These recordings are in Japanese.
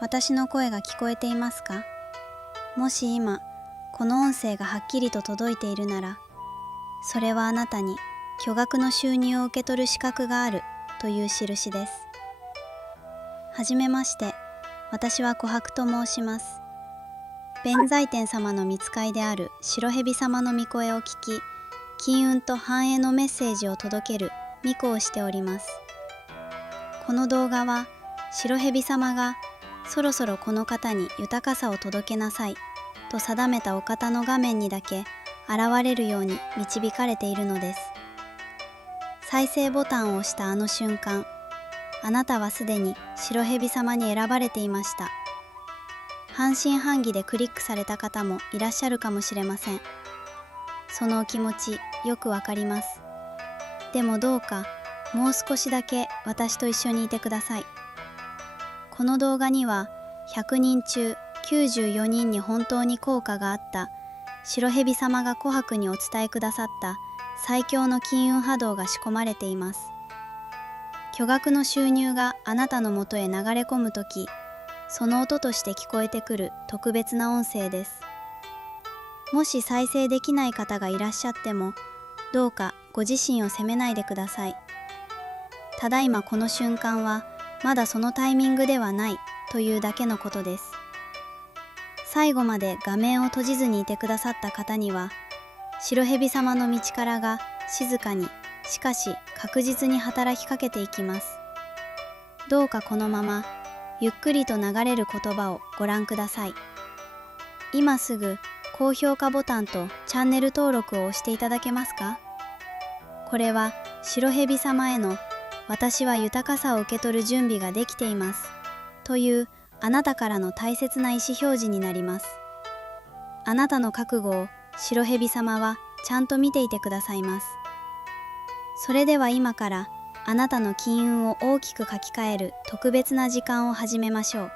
私の声が聞こえていますか？もし今、この音声がはっきりと届いているなら、それはあなたに巨額の収入を受け取る資格があるという印です。はじめまして、私は琥珀と申します。弁財天様の御使いである白蛇様の御声を聞き、金運と繁栄のメッセージを届ける巫女をしております。この動画は白蛇様がそろそろこの方に豊かさを届けなさいと定めたお方の画面にだけ現れるように導かれているのです。再生ボタンを押したあの瞬間、あなたはすでに白蛇様に選ばれていました。半信半疑でクリックされた方もいらっしゃるかもしれません。そのお気持ちよくわかります。でもどうかもう少しだけ私と一緒にいてください。この動画には100人中94人に本当に効果があった白蛇様が琥珀にお伝えくださった最強の金運波動が仕込まれています。巨額の収入があなたのもとへ流れ込むとき、その音として聞こえてくる特別な音声です。もし再生できない方がいらっしゃっても、どうかご自身を責めないでください。ただいまこの瞬間はまだそのタイミングではないというだけのことです。最後まで画面を閉じずにいてくださった方には、白蛇様の道からが静かにしかし確実に働きかけていきます。どうかこのままゆっくりと流れる言葉をご覧ください。今すぐ高評価ボタンとチャンネル登録を押していただけますか？これは白蛇様への私は豊かさを受け取る準備ができていますというあなたからの大切な意思表示になります。あなたの覚悟を白蛇様はちゃんと見ていてくださいます。それでは今からあなたの金運を大きく書き換える特別な時間を始めましょう。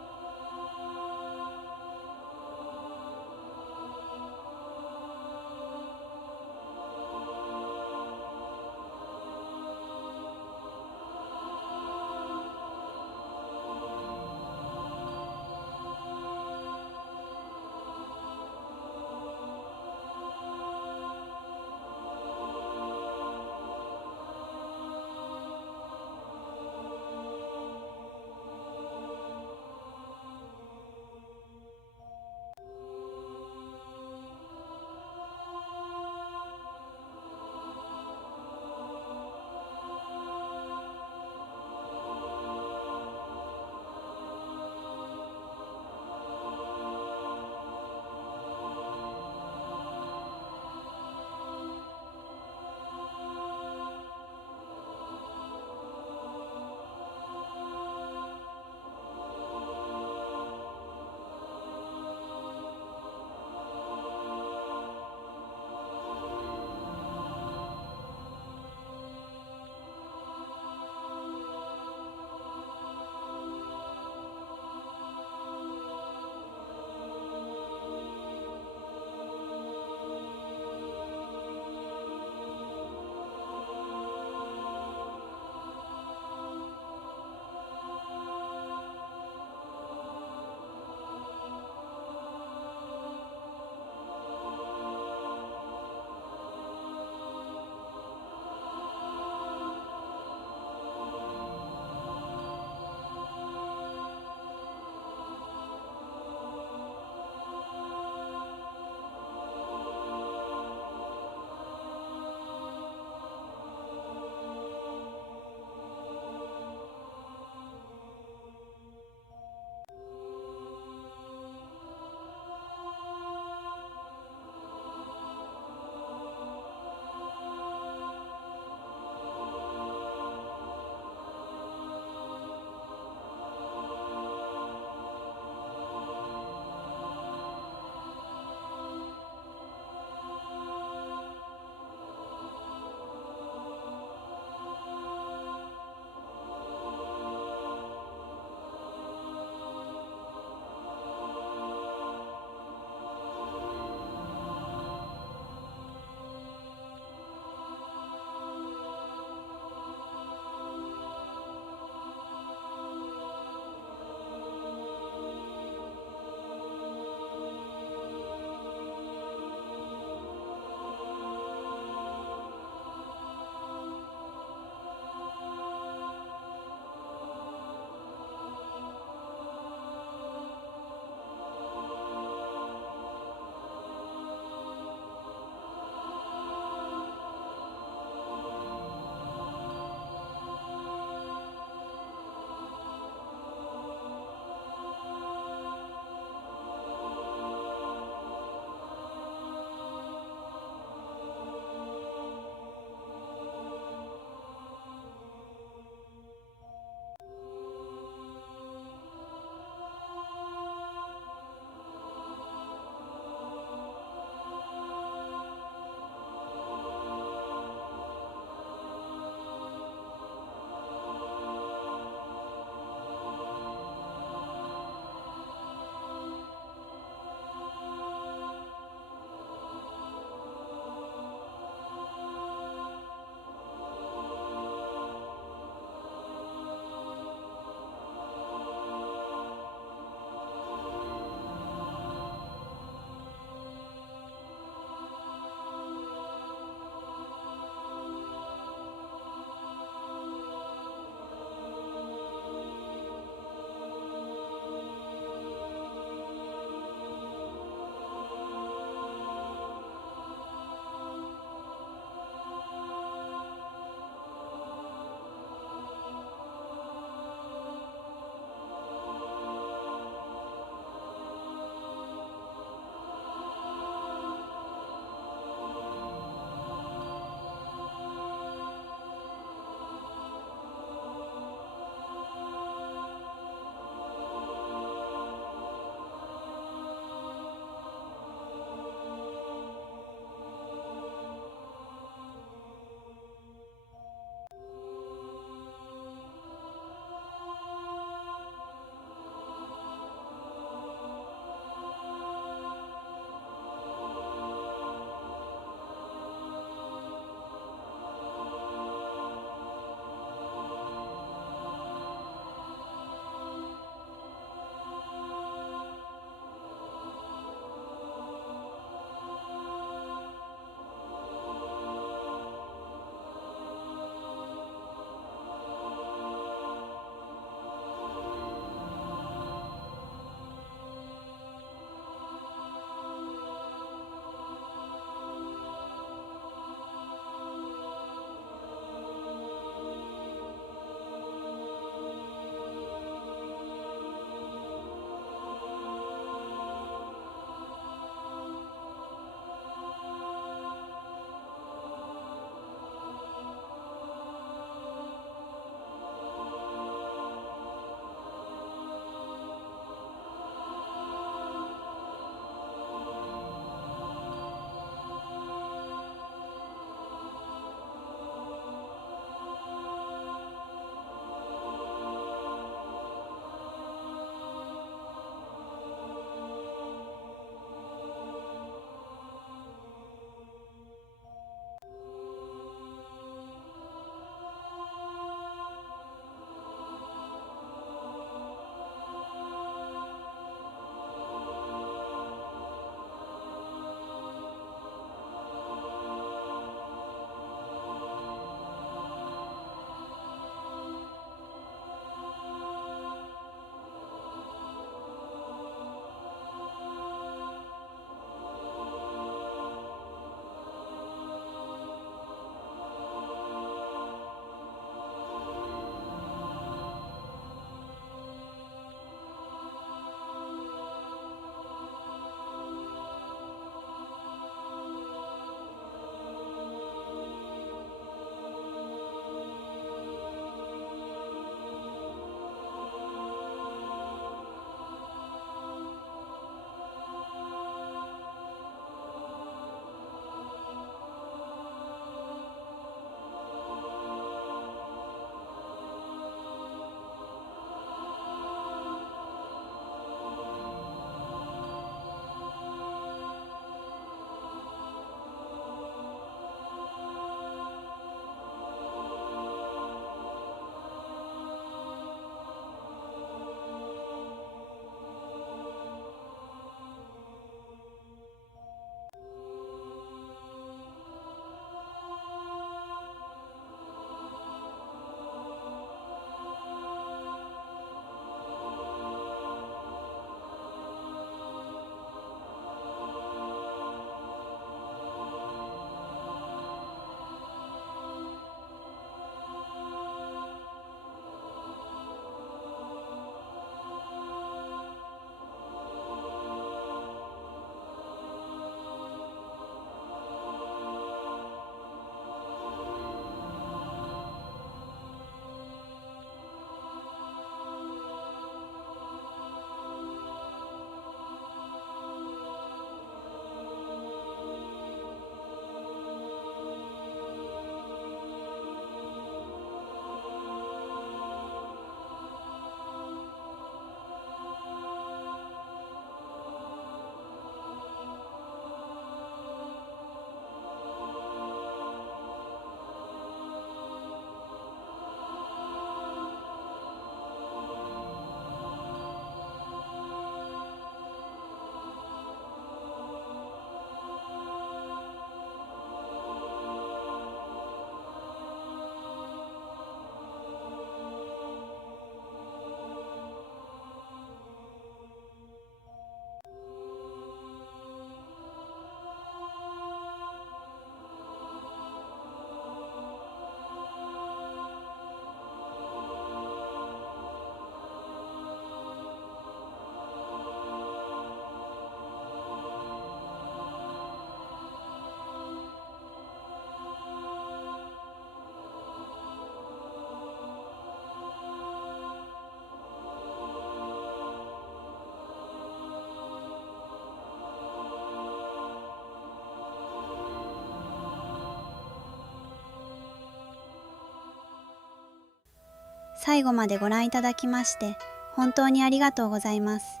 最後までご覧いただきまして本当にありがとうございます。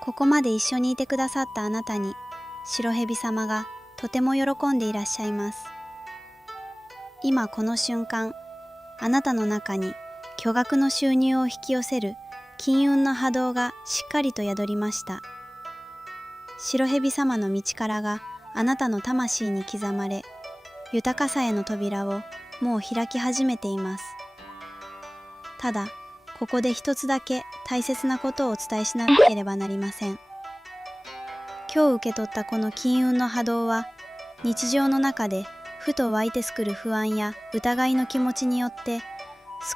ここまで一緒にいてくださったあなたに白蛇様がとても喜んでいらっしゃいます。今この瞬間、あなたの中に巨額の収入を引き寄せる金運の波動がしっかりと宿りました。白蛇様の道からがあなたの魂に刻まれ、豊かさへの扉をもう開き始めています。ただ、ここで一つだけ大切なことをお伝えしなければなりません。今日受け取ったこの金運の波動は、日常の中でふと湧いてくる不安や疑いの気持ちによって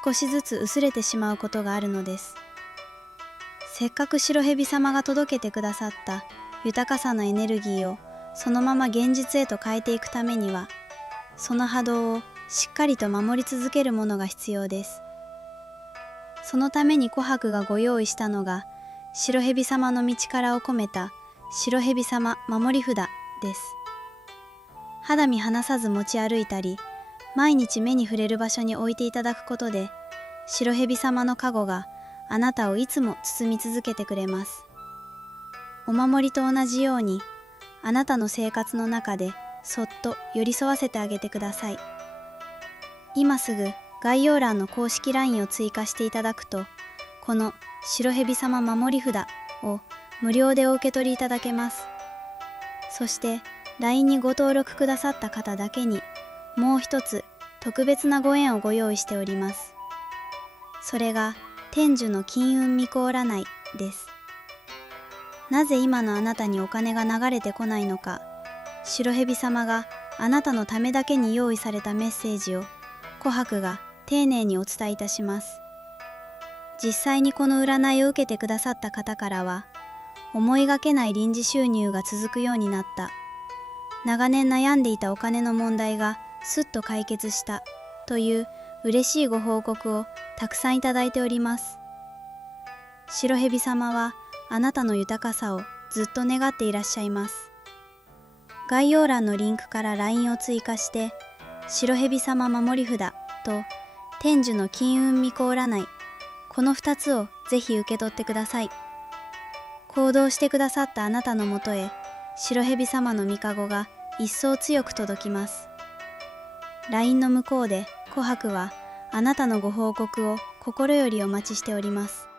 少しずつ薄れてしまうことがあるのです。せっかく白蛇様が届けてくださった豊かさのエネルギーをそのまま現実へと変えていくためには、その波動をしっかりと守り続けるものが必要です。そのために琥珀がご用意したのが、白蛇様の道からを込めた白蛇様守り札です。肌身離さず持ち歩いたり、毎日目に触れる場所に置いていただくことで、白蛇様の加護があなたをいつも包み続けてくれます。お守りと同じように、あなたの生活の中でそっと寄り添わせてあげてください。今すぐ概要欄の公式 LINE を追加していただくと、この白蛇様守り札を無料でお受け取りいただけます。そして LINE にご登録くださった方だけに、もう一つ特別なご縁をご用意しております。それが天寿の金運未行占いです。なぜ今のあなたにお金が流れてこないのか、白蛇様があなたのためだけに用意されたメッセージを琥珀が丁寧にお伝えいたします。実際にこの占いを受けてくださった方からは、思いがけない臨時収入が続くようになった。長年悩んでいたお金の問題がすっと解決したという嬉しいご報告をたくさんいただいております。白蛇様はあなたの豊かさをずっと願っていらっしゃいます。概要欄のリンクから LINE を追加して、白蛇様守り札と天寿の金運未行占い、この2つをぜひ受け取ってください。行動してくださったあなたのもとへ、白蛇様の御加護が一層強く届きます。LINE の向こうで琥珀はあなたのご報告を心よりお待ちしております。